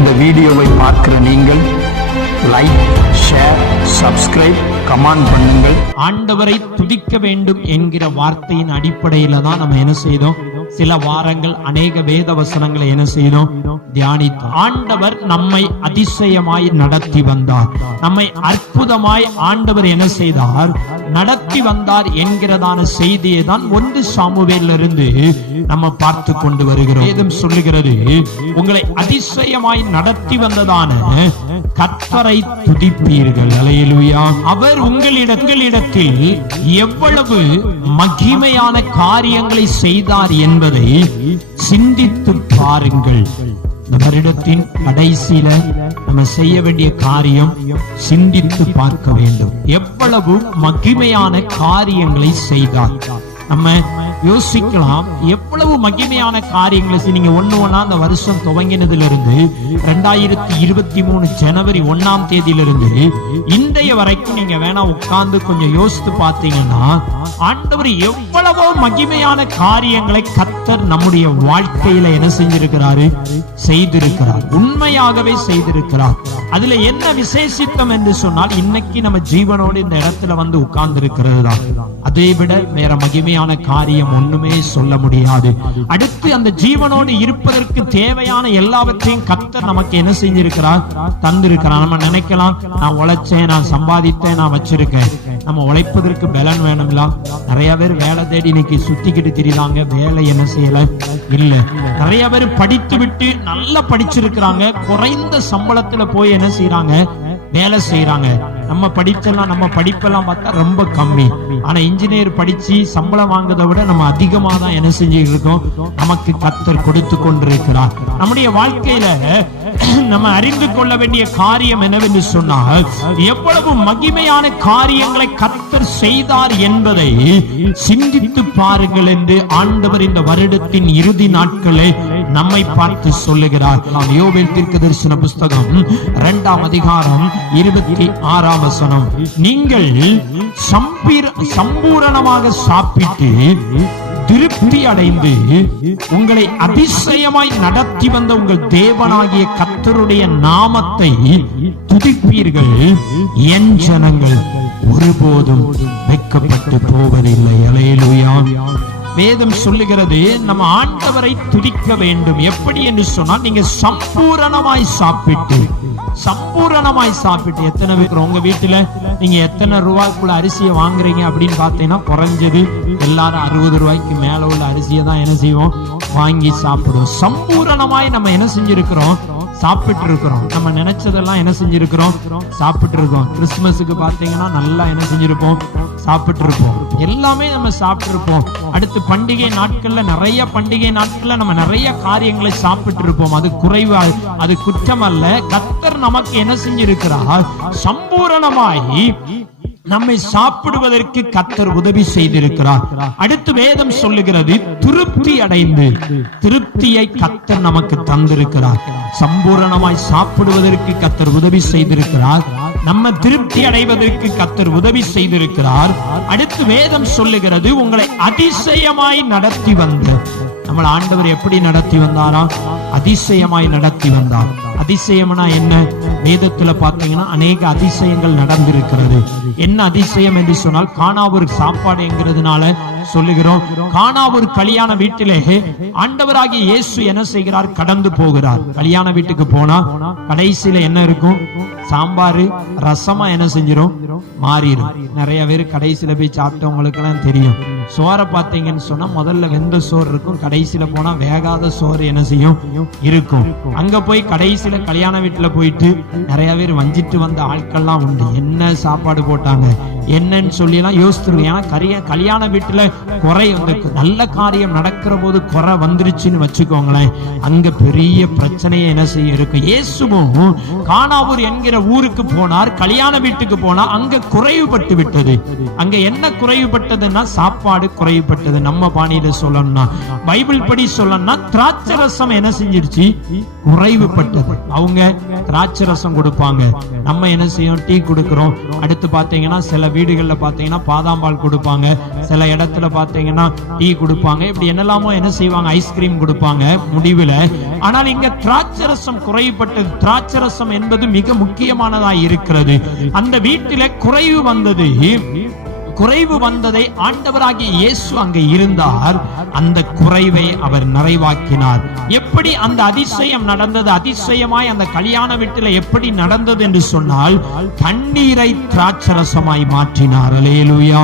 இந்த வீடியோவை பார்க்கிற நீங்கள் லைக், ஷேர், சப்ஸ்கிரைப், கமெண்ட் பண்ணுங்கள். ஆண்டவரை துதிக்க வேண்டும் என்கிற வார்த்தையின் அடிப்படையில தான் நம்ம என்ன செய்தோம்? சில வாரங்கள் அநேக வேத வசனங்களை என்ன செய்தோம்? தியானித்தோம். ஆண்டவர் நம்மை அதிசயமாய் நடத்தி வந்தார், நம்மை அற்புதமாய் ஆண்டவர் என்ன செய்தார்? நடத்தி வந்தார் என்கிறதான செய்தியை தான் 1 சாமுவேலிலிருந்து நம்ம பார்த்து கொண்டு வருகிறோம். வேதம் சொல்லுகிறது, உங்களை அதிசயமாய் நடத்தி வந்ததான கர்த்தரை துதிப்பீர்கள். அல்லேலூயா. அவர் உங்களிடத்தில் எவ்வளவு மகிமையான காரியங்களை செய்தார் என்பதை சிந்தித்து பாருங்கள். இந்த வருடத்தின் கடைசியில நம்ம செய்ய வேண்டிய காரியம் சிந்தித்து பார்க்க வேண்டும். எவ்வளவு மகிமையான காரியங்களை செய்தார். நம்ம யோசிக்கலாம், எவ்வளவு மகிமையான காரியங்களை நீங்க ஒண்ணா அந்த வருஷம் துவங்கினதிலிருந்து 2023 ஜனவரி 1ஆம் தேதியிலிருந்து இன்றைய வரைக்கும் நீங்க வேணா உட்கார்ந்து கொஞ்சம் யோசித்து பார்த்தீங்கன்னா, ஆண்டவர் எவ்வளவோ மகிமையான காரியங்களை கர்த்தர் நம்முடைய வாழ்க்கையில என்ன செஞ்சிருக்கிறாரு? செய்திருக்கிறார். உண்மையாகவே செய்திருக்கிறார். அதுல என்ன விசேஷித்தம் என்று சொன்னால், இன்னைக்கு நம்ம ஜீவனோடு இந்த இடத்துல வந்து உட்கார்ந்து இருக்கிறது தான். அதை விட வேற மகிமையான காரியம் ஒண்ணுமே சொல்ல முடியாது. அடுத்து அந்த ஜீவனோடு இருப்பதற்கு தேவையான எல்லாவற்றையும் கர்த்தர் நமக்கு என்ன செஞ்சிருக்கிறார்? தந்திருக்கிறார். நம்ம நினைக்கலாம், நான் உழைச்சேன், நான் சம்பாதித்தேன், நான் வச்சிருக்கேன். நம்ம உழைப்பதற்கு பலன் வேணும்ல. நிறைய பேர் வேலை தேடி இன்னைக்கு சுத்திக்கிட்டு திரியுறாங்க, வேலை என்ன செய்யல இல்ல. நிறைய பேர் படித்து விட்டு நல்லா படிச்சிருக்கிறாங்க, குறைந்த சம்பளத்துல போய் என்ன செய்யறாங்க? வேலை செய்யறாங்க. நம்ம படிப்பெல்லாம் பார்த்தா ரொம்ப கம்மி. ஆனா இன்ஜினியர் படிச்சு சம்பளம் வாங்குறதை விட நம்ம அதிகமா தான் என்ன செஞ்சுட்டு இருக்கோம்? நமக்கு கர்த்தர் கொடுத்து கொண்டிருக்கிறார். நம்முடைய வாழ்க்கையில நம்ம அறிந்து கொள்ள வேண்டிய காரியம் என்னவென்று சொன்னால், எவ்வளவு மகிமையான காரியங்களை கர்த்தர் செய்தார் என்பதை சிந்தித்து பாருங்கள் என்று ஆண்டவர் இந்த வருடத்தின் இறுதி நாட்களை நம்மை பார்த்து சொல்லுகிறார். யோவேல் தீர்க்கதரிசன புஸ்தகம் 2ஆம் அதிகாரம் 26ஆம் வசனம், நீங்கள் சம்பூரணமாக சாப்பிட்டு திருப்தி அடைந்து உங்களை அதிசயமாய் நடத்தி வந்த உங்கள் தேவனாகிய கர்த்தருடைய நாமத்தை துதிப்பீர்கள், என் ஜனங்கள் ஒருபோதும் வெட்கப்பட்டு போவதில்லை. அல்லேலூயா. வேதம் சொல்லுகிறது, நம்ம ஆண்டவரை துதிக்க வேண்டும். எப்படி என்று சொன்னால், நீங்க சம்பூரணமாய் சாப்பிட்டு எத்தனை பேர் உங்க வீட்டுல நீங்க எத்தனை ரூபாய்க்குள்ள அரிசியை வாங்குறீங்க அப்படின்னு பாத்தீங்கன்னா, குறைஞ்சது எல்லாரும் 60 ரூபாய்க்கு மேல உள்ள அரிசியை தான் என்ன செய்வோம்? வாங்கி சாப்பிடுவோம். சம்பூரணமாய் நம்ம என்ன செஞ்சிருக்கிறோம்? சாப்பிட்டு இருக்கிறோம். நம்ம நினைச்சதெல்லாம் என்ன செஞ்சிருக்கிறோம்? சாப்பிட்டு இருக்கோம். கிறிஸ்துமஸுக்கு பாத்தீங்கன்னா நல்லா என்ன செஞ்சிருப்போம்? சாப்பிட்டு இருப்போம். எல்லாமே நம்ம சாப்பிட்டு இருப்போம். அடுத்து பண்டிகை நாட்கள்ல நம்ம நிறைய காரியங்களை சாப்பிட்டு இருப்போம். அது குறைவு, அது குற்றம் அல்ல. கர்த்தர் நமக்கு என்ன செஞ்சிருக்கிறார்? சம்பூரணமாய் நம்மை சாப்பிடுவதற்கு கர்த்தர் உதவி செய்திருக்கிறார். அடுத்து வேதம் சொல்லுகிறது, திருப்தி அடைந்து, திருப்தியை கர்த்தர் நமக்கு தந்திருக்கிறார். சம்பூரணமாய் சாப்பிடுவதற்கு கர்த்தர் உதவி செய்திருக்கிறார். நம்ம திருப்தி அடைவதற்கு கர்த்தர் உதவி செய்திருக்கிறார். அடுத்து வேதம் சொல்லுகிறது, உங்களை அதிசயமாய் நடத்தி வந்த நம்ம ஆண்டவர் எப்படி நடத்தி வந்தாரா? அதிசயமாய் நடத்தி வந்தார். அதிசயம்னா என்ன? வேதத்துல பாத்தீங்கன்னா அநேக அதிசயங்கள் நடந்திருக்கிறது. என்ன அதிசயம் என்று சொன்னால், கானாவூர் சாப்பாடு என்கிறதுனால சொல்லுகிறோம். கானாவூர் கல்யாண வீட்டிலே ஆண்டவராகிய இயேசு என்ன செய்கிறார்? கடந்து போகிறார். கல்யாண வீட்டுக்கு போனா கடைசியில என்ன இருக்கும்? சாம்பாரு ரசமா என்ன செஞ்சிரும்? மாறிடும். நிறைய பேர் கடைசியில போய் சாப்பிட்டவங்களுக்கு எல்லாம் தெரியும். சோறை பார்த்தீங்கன்னு சொன்னா முதல்ல வெந்த சோறு இருக்கும், கடைசியில போனா வேகாத சோறு என்ன செய்யும்? இருக்கும். அங்க போய் கடைசியில கல்யாண வீட்டுல போயிட்டு நிறைய பேர் வஞ்சிட்டு வந்த ஆட்கள்லாம் உண்டு. என்ன சாப்பாடு போட்டாங்க என்னன்னு சொல்லி எல்லாம் யோசித்துருவோம். ஏன்னா கல்யாண வீட்டுல குறை வந்து நல்ல காரியம் நடக்கிற போது குறை வந்துருச்சுன்னு வச்சுக்கோங்களேன், அங்க பெரிய பிரச்சனையை என்ன செய்ய இருக்கும். இயேசுவும் கானாவூர் என்கிற ஊருக்கு போனார், கல்யாண வீட்டுக்கு போனா அங்க குறைவுபட்டு விட்டது. அங்க என்ன குறைவுபட்டதுன்னா சாப்பாடு குறைவுபட்டது. நம்ம பாணியில சொல்லணும்னா, பைபிள் படி சொல்லணும்னா திராட்சை ரசம் என்ன செஞ்சிருச்சு? குறைவுபட்டது. அவங்க திராட்சை ரசம் கொடுப்பாங்க, நம்ம என்ன செய்யும்? டீ கொடுக்கிறோம். அடுத்து பாத்தீங்கன்னா சில வீடுகள்ல பாத்தீங்கன்னா பாதாம் பால் கொடுப்பாங்க, சில இடத்துல பாத்தீங்கன்னா டீ கொடுப்பாங்க, இப்படி என்னெல்லாமோ என்ன செய்வாங்க, ஐஸ்கிரீம் கொடுப்பாங்க முடிவுல. ஆனால் இங்க திராட்சரசம் குறைபட்டது. திராட்சரசம் என்பது மிக முக்கியமானதா இருக்கிறது. அந்த வீட்டில குறைவு வந்ததை ஆண்டவராகிய இயேசு அங்கே இருந்தார். அந்த குறைவை அவர் நிறைவாக்கினார். எப்படி அந்த அதிசயம் நடந்தது? அதிசயமாய் அந்த கல்யாண வீட்டில் எப்படி நடந்தது என்று சொன்னால், தண்ணீரை திராட்சரசமாய் மாற்றினார். அல்லேலூயா.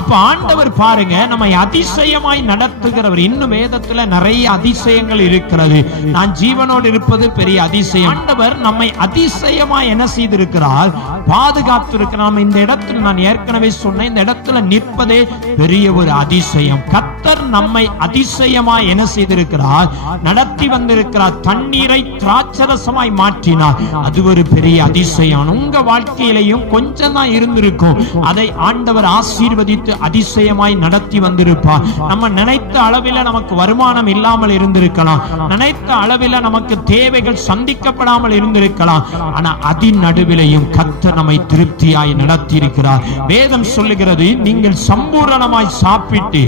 அப்ப ஆண்டவர் பாருங்க, நம்மை அதிசயமாய் நடத்துகிறவர். இன்னும் வேதத்துல நிறைய அதிசயங்கள் இருக்கிறது. நான் ஜீவனோடு இருப்பது பெரிய அதிசயம். ஆண்டவர் நம்மை அதிசயமாய் என்ன செய்திருக்கிறார்? பாதுகாத்து இருக்கிறார். இந்த இடத்துல நான் ஏற்கனவே சொன்னேன், இந்த இடத்துல நிற்பதே பெரிய ஒரு அதிசயம். கர்த்தர் நம்மை அதிசயமாய் என்ன செய்திருக்கிறார்? நடத்தி வந்திருக்கிறார். தண்ணீரை திராட்சரசமாய் மாற்றினார். அது ஒரு பெரிய அதிசயம். உங்க வாழ்க்கையிலையும் கொஞ்சம் தான் இருந்திருக்கும், அதை ஆண்டவர் ஆசீர்வதித்து அதிசயமாய் நடத்தி வந்திருப்பார். நம்ம நினைத்த அளவில் நமக்கு வருமானம் இல்லாமல் இருந்திருக்கலாம், நினைத்த அளவில் நமக்கு தேவைகள் சந்திக்கப்படாமல் இருந்திருக்கலாம். ஆனா அதன் நடுவிலையும் கர்த்தர் நம்மை திருப்தியாய் நடத்தி இருக்கிறார். வேதம் சொல்லுகிறது, நீங்கள் சம்பூரணமாய் சாப்பிட்டு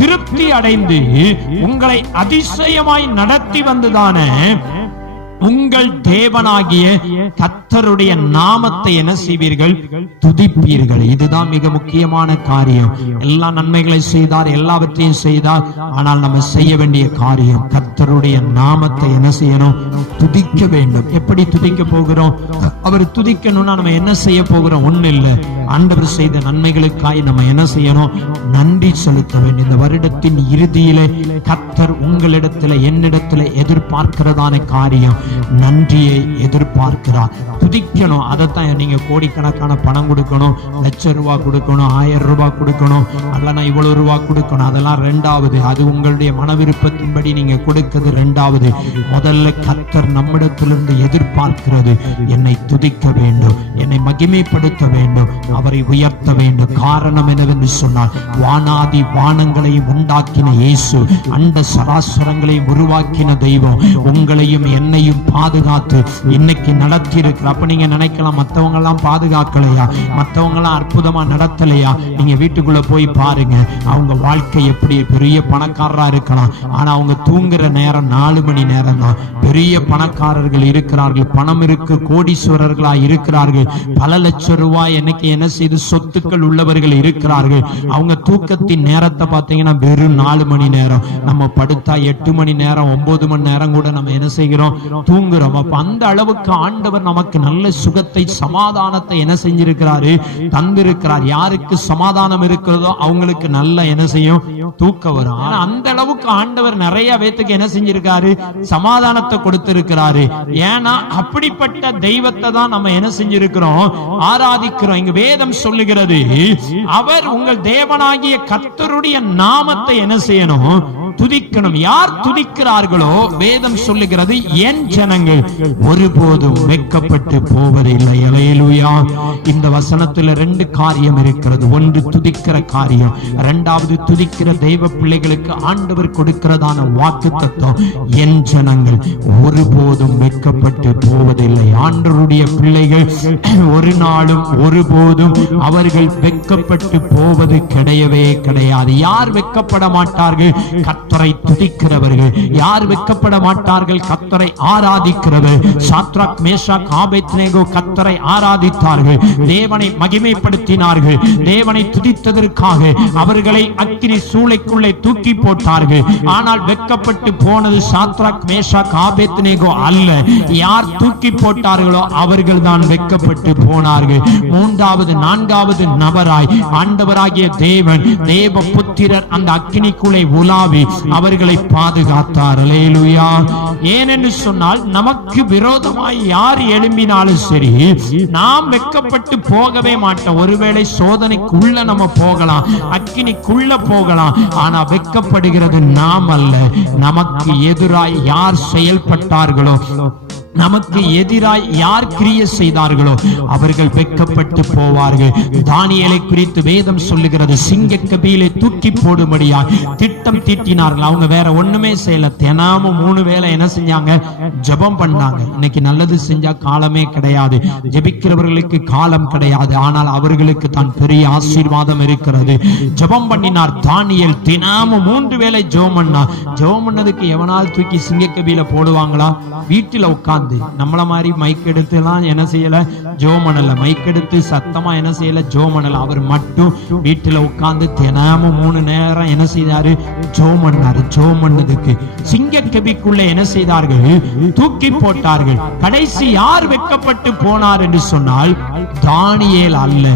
திருப்தி அடைந்து உங்களை அதிசயமாய் நடத்தி வந்ததான உங்கள் தேவனாகிய கர்த்தருடைய நாமத்தை என்ன செய்வீர்கள்? துதிப்பீர்கள். இதுதான் மிக முக்கியமான காரியம். எல்லா நன்மைகளை செய்தார், எல்லாவற்றையும் செய்தார். ஆனால் நம்ம செய்ய வேண்டிய காரியம், கர்த்தருடைய நாமத்தை என்ன செய்யணும்? துதிக்க வேண்டும். எப்படி துதிக்க போகிறோம்? அவர் துதிக்கணும்னா நம்ம என்ன செய்ய போகிறோம்? ஒண்ணு இல்லை, ஆண்டவர் செய்த நன்மைகளுக்காய் நம்ம என்ன செய்யணும்? நன்றி செலுத்த வேண்டும். இந்த வருடத்தின் இறுதியிலே கர்த்தர் உங்களிடத்துல என்னிடத்துல எதிர்பார்க்கிறதான காரியம் நன்றியை எதிர்பார்க்கிறார். துதிக்கணும். அதைத்தான் நீங்க கோடிக்கணக்கான பணம் கொடுக்கணும், லட்சம் ரூபாய் கொடுக்கணும், 1000 ரூபாய் கொடுக்கணும், அல்லனா இவ்வளவு ரூபாய் கொடுக்கணும், அதெல்லாம் ரெண்டாவது. அது உங்களுடைய மன விருப்பத்தின்படி நீங்க கொடுக்கிறது ரெண்டாவது. முதல்ல கர்த்தர் நம்மிடத்திலிருந்து எதிர்பார்க்கிறது, என்னை துதிக்க வேண்டும், என்னை மகிமைப்படுத்த வேண்டும், அவரை உயர்த்த வேண்டும். காரணம் என்னவென்று சொன்னால், வானாதி வானங்களையும் உண்டாக்கின இயேசு, அண்ட சராசரங்களையும் உருவாக்கின தெய்வம் உங்களையும் என்னையும் பாதுகாத்து இன்னைக்கு நடத்தி இருக்கிற. அப்ப நீங்க நினைக்கலாம், மத்தவங்க எல்லாம் பாதுகாக்கலையா, மத்தவங்க எல்லாம் அற்புதமா நடத்தலையா? நீங்க வீட்டுக்குள்ள போய் பாருங்க, அவங்க வாழ்க்கை எப்படி. பெரிய பணக்காரரா இருக்கலாம், ஆனா அவங்க தூங்குற நேரம் 4 மணி நேரம் தான். பெரிய பணக்காரர்கள் இருக்கிறார்கள், பணம் இருக்கு, கோடீஸ்வரர்களா இருக்கிறார்கள், பல லட்சம் ரூபாய் என்னைக்கு என்ன செய்து சொத்துக்கள் உள்ளவர்கள் இருக்கிறார்கள். அவங்க தூக்கத்தின் நேரத்தை பார்த்தீங்கன்னா வெறும் 4 மணி நேரம். நம்ம படுத்தா 8 மணி நேரம், 9 மணி நேரம் கூட நம்ம என்ன செய்கிறோம்? தூங்குறோம். அப்ப அந்த அளவுக்கு ஆண்டவர் நமக்கு நல்ல சுகத்தை, சமாதானத்தை என்ன செஞ்சிருக்கிறாரு? தந்திருக்கிறார். யாருக்கு சமாதானம் இருக்கிறதோ அவங்களுக்கு நல்ல என்ன செய்யும்? தூக்கம் வரும். ஆனா அந்த அளவுக்கு ஆண்டவர் நிறைய பேத்துக்கு என்ன செஞ்சிருக்காரு? சமாதானத்தை கொடுத்திருக்கிறாரு. ஏன்னா அப்படிப்பட்ட தெய்வத்தை தான் நம்ம என்ன செஞ்சிருக்கிறோம்? ஆராதிக்கிறோம். இங்க வேதம் சொல்லுகிறது, அவர் உங்கள் தேவனாகிய கர்த்தருடைய நாமத்தை என்ன செய்யணும்? துதிக்கணும். யார் துதிக்கிறார்களோ வேதம் சொல்லுகிறது, என் ஜனங்கள் ஒருபோதும் வெட்கப்பட்டு போவதில்லை. அல்லேலூயா. இந்த வசனத்துல 2 காரியம் இருக்கிறது. ஒன்று துதிக்கிற காரியம், இரண்டாவது துதிக்கிற தெய்வ பிள்ளைகளுக்கு ஆண்டவர் கொடுக்கிறதான வாக்குத்தத்தம், என் ஜனங்கள் ஒருபோதும் வெட்கப்பட்டு போவதில்லை. ஆண்டவருடைய பிள்ளைகள் ஒரு நாளும் ஒருபோதும் அவர்கள் வெட்கப்பட்டு போவது கிடையவே கிடையாது. யார் வெட்கப்பட மாட்டார்கள்? கர்த்தரை துதிக்கிறவர்கள். யார் வெட்கப்பட மாட்டார்கள்? கர்த்தரை ஆராதிக்கிறவர். சாத்ராக், மேஷாக், ஆபேத்நேகோ கர்த்தரை ஆராதித்தார்கள், தேவனை மகிமைப்படுத்தினார்கள். தேவனை துதித்ததற்காக அவர்களை அக்கினி சூளைக்குள்ளே தூக்கி போட்டார்கள். ஆனால் வெட்கப்பட்டு போனது சாத்ராக், மேஷாக், ஆபேத்நேகோ அல்ல. யார் தூக்கி போட்டார்களோ அவர்கள் தான் வெட்கப்பட்டு போனார்கள். மூன்றாவது, நான்காவது நபராய் ஆண்டவராகிய தேவன், தேவ புத்திரர் அந்த அக்கினிக்குள்ளே உலாவி அவர்களை பாதுகாத்தார். அல்லேலூயா. ஏனென்று சொன்னால், நமக்கு விரோதமாய் யார் எழும்பினாலும் சரி, நாம் வெட்கப்பட்டு போகவே மாட்டோம். ஒருவேளை சோதனைக்குள்ள நம்ம போகலாம், அக்கினிக்குள்ள போகலாம், ஆனா வெட்கப்படுகிறது நாம் அல்ல. நமக்கு எதிராய் யார் செயல்பட்டார்களோ நமக்கு எதிராய் யார் கிரியை செய்தார்களோ அவர்கள் வெட்கப்பட்டு போவார்கள். தானியேலை குறித்து வேதம் சொல்லுகிறது, சிங்க கபிலை தூக்கி போடும்படியா திட்டம் தீட்டினார்கள். அவங்க வேற ஒண்ணுமே செய்யல, தினமும் 3 வேளை என்ன செஞ்சாங்க? ஜெபம் பண்ணாங்க. இன்னைக்கு நல்லது செஞ்சா காலமே கிடையாது, ஜெபிக்கிறவர்களுக்கு காலம் கிடையாது. ஆனால் அவர்களுக்கு தான் பெரிய ஆசீர்வாதம் இருக்கிறது. ஜெபம் பண்ணினார் தானியேல், தினமும் 3 வேளை ஜெபம் பண்ணா. ஜெபம் பண்ணதுக்கு எவனாவது தூக்கி சிங்க கபில போடுவாங்களா? வீட்டுல உட்கார்ந்து நம்மள மாதிரி மைக் எடுத்து எல்லாம் என்ன செய்யல, ஜெபம் பண்ணல. மைக் எடுத்து சத்தமா என்ன செய்யல, ஜெபம் பண்ணல. அவர் மட்டும் வீட்டுல உட்கார்ந்து தினமும் 3 நேரம் என்ன செய்தாரு? ஜெபம் பண்ணாரு. ஜெபம் பண்ணதுக்கு சிங்க கபிக்குள்ள என்ன செய்தார்கள்? தூக்கி போட்டார்கள். கடைசி யார் வெட்கப்பட்டு போனார் என்று சொன்னால் தானியேல் அல்ல.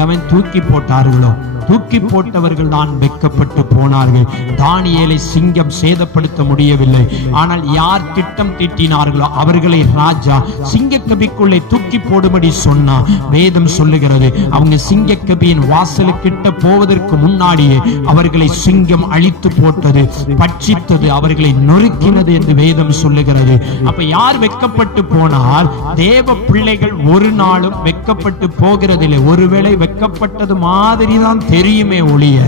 எவன் தூக்கி போட்டார்களோ, தூக்கி போட்டவர்கள் தான் வெட்கப்பட்டு போனார்கள். தானியேலை சிங்கம் சேதப்படுத்த முடியவில்லை. ஆனால் யார் திட்டம் தீட்டினார்களோ அவர்களை ராஜா சிங்கக்கபிக்குள்ளே தூக்கி போடும்படி சொன்னா. வேதம் சொல்லுகிறது, அவங்க சிங்கக்கபியின் வாசலுக்கிட்ட போவதற்கு முன்னாடியே அவர்களை சிங்கம் அழித்து போட்டது, பட்சித்தது, அவர்களை நொறுக்கினது என்று வேதம் சொல்லுகிறது. அப்ப யார் வெட்கப்பட்டு போனால்? தேவ பிள்ளைகள் ஒரு நாளும் வெட்கப்பட்டு போகிறதில்லை. ஒருவேளை வெட்கப்பட்டது மாதிரி தான் தெரியுமே ஒழிய,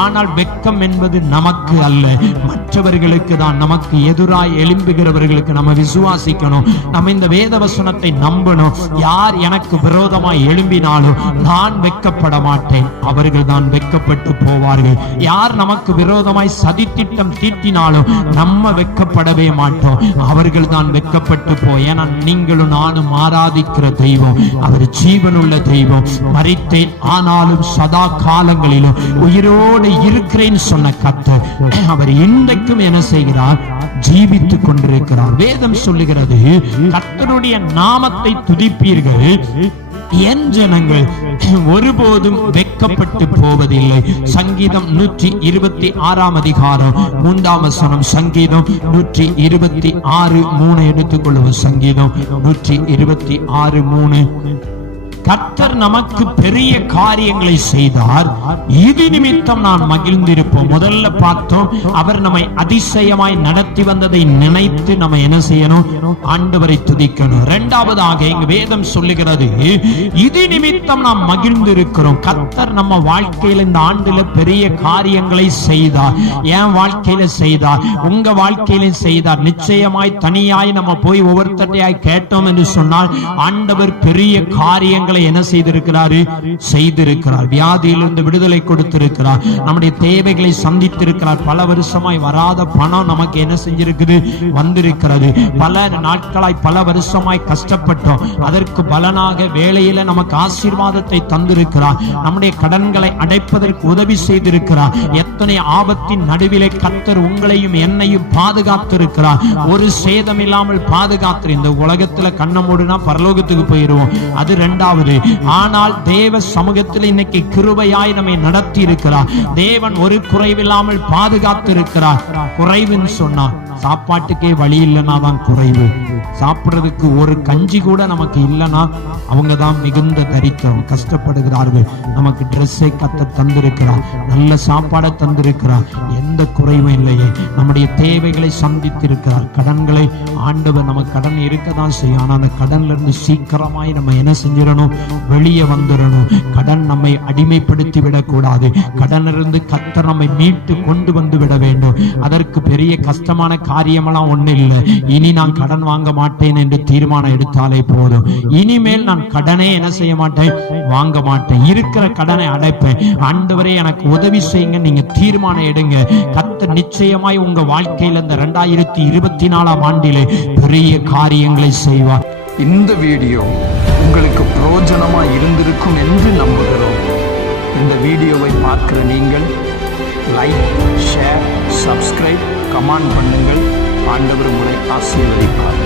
ஆனால் வெட்கம் என்பது நமக்கு அல்ல, மற்றவர்களுக்கு தான். நமக்கு எதிராய் எழும்புகிறவர்களுக்கு நம்ம விசுவாசிக்கணும். நம்ம இந்த வேத வசனத்தை நம்பணும். யார் எனக்கு விரோதமாய் எழும்பினாலும் நான் வெட்கப்பட மாட்டேன், அவர்கள் தான் வெட்கப்பட்டு போவார்கள். யார் நமக்கு விரோதமாய் சதித்திட்டம் தீட்டினாலும் நம்ம வெட்கப்படவே மாட்டோம், அவர்கள் தான் வெட்கப்பட்டு போய். ஏன்னா நீங்களும் நானும் ஆராதிக்கிற தெய்வம் அவர் ஜீவனுள்ள தெய்வம். மரித்தேன் ஆனாலும் சதா காலங்களிலும் உயிரோடு இருக்கிறேன் சொன்ன கர்த்தர் அவர் இன்றைக்கும் என்ன செய்கிறார்? ஜீவித்துக் கொண்டிருக்கிறார். வேதம் சொல்லுகிறது, கர்த்தருடைய நாமத்தை துதிப்பீர்கள், என் ஜனங்கள் ஒருபோதும் வெட்கப்பட்டு போவதில்லை. சங்கீதம் 126 அதிகாரம் 3 வசனம். சங்கீதம் 126:3 எடுத்துக்கொள்ளுவோம். சங்கீதம் 126:3. கர்த்தர் நமக்கு பெரிய காரியங்களை செய்தார், இது நிமித்தம் நான் மகிழ்ந்திருப்போம். முதல்ல பார்த்தோம், அவர் நம்மை அதிசயமாய் நடத்தி வந்ததை நினைத்து நம்ம என்ன செய்யணும்? ஆண்டவரை துதிக்கணும். இரண்டாவதாக இங்கு வேதம் சொல்லுகிறது, இது நிமித்தம் நாம் மகிழ்ந்திருக்கிறோம். கர்த்தர் நம்ம வாழ்க்கையில இந்த ஆண்டுல பெரிய காரியங்களை செய்தார். என் வாழ்க்கையில செய்தார், உங்க வாழ்க்கையில செய்தார். நிச்சயமாய் தனியாய் நம்ம போய் ஒவ்வொருத்தரையாய் கேட்டோம் என்று சொன்னால் ஆண்டவர் பெரிய காரியங்களை என்ன செய்திருக்கிறாரு? செய்திருக்கிறார். வியாதியிலிருந்து விடுதலை கொடுத்திருக்கிறார். நம்முடைய தேவைகளை சந்தித்திருக்கிறார். பல வருஷமாய் வராத பணம் நமக்கு என்ன செஞ்சிருக்குது? வந்திருக்கிறது. பல நாட்களாய் பல வருஷமாய் கஷ்டப்பட்டோம், அதற்கு பலனாக வேலையில நமக்கு ஆசீர்வாதத்தை தந்திருக்கிறார். நம்முடைய கடன்களை அடைப்பதற்கு உதவி செய்திருக்கிறார். எத்தனை ஆபத்தின் நடுவிலே கர்த்தர் உங்களையும் என்னையும் பாதுகாத்திருக்கிறார். ஒரு சேதம் இல்லாமல் பாதுகாத்து. இந்த உலகத்துல கண்ண மூடுனா பரலோகத்துக்கு போயிருவோம், அது இரண்டாவது. ஆனால் தேவ சமூகத்தில் இன்னைக்கு கிருபையாய் நம்மை நடத்தி இருக்கிறார். தேவன் ஒரு குறைவில்லாமல் பாதுகாத்து இருக்கிறார். குறைவுன்னு சொன்னா சாப்பாட்டுக்கே வழி இல்லைன்னா தான் குறைவு. சாப்பிடுறதுக்கு ஒரு கஞ்சி கூட நமக்கு இல்லைன்னா அவங்க தான் மிகுந்த தரித்திரம், கஷ்டப்படுகிறார்கள். நமக்கு ட்ரெஸ்ஸை கத்த தந்திருக்கிறார், நல்ல சாப்பாடை தந்திருக்கிறார், எந்த குறைவும் இல்லையே. நம்முடைய தேவைகளை சந்தித்திருக்கிறார். கடன்களை ஆண்டவர் நமக்கு கடன் இருக்கதான் செய்யும். ஆனால் அந்த கடன்ல இருந்து சீக்கிரமாய் நம்ம என்ன செஞ்சிடணும்? வெளியே வந்துடணும். கடன் நம்மை அடிமைப்படுத்தி விடக்கூடாது. கடனிலிருந்து கர்த்தர் நம்மை மீட்டு கொண்டு வந்து விட வேண்டும். அதற்கு பெரிய கஷ்டமான காரியமெல்லாம் ஒண்ணு இல்லை. இனி நான் கடன் வாங்க மாட்டேன் என்று தீர்மானம் எடுத்தாலே போதும். இனிமேல் நான் கடனே என்ன செய்ய மாட்டேன்? வாங்க மாட்டேன். இருக்கிற கடனை அடைப்பேன். ஆண்டவரே எனக்கு உதவி செய்யுங்க நீங்க தீர்மானம் எடுங்க. கர்த்தர் நிச்சயமாய் உங்க வாழ்க்கையில் இந்த 2024 ஆண்டிலே பெரிய காரியங்களை செய்வார். இந்த வீடியோ உங்களுக்கு பிரயோஜனமா இருந்திருக்கும் என்று நம்புகிறோம். இந்த வீடியோவை பார்க்கிற நீங்கள் லைக், ஷேர், சப்ஸ்கிரைப், கமெண்ட் பண்ணுங்கள். ஆண்டவர் உங்களை ஆசீர்வதிப்பார்.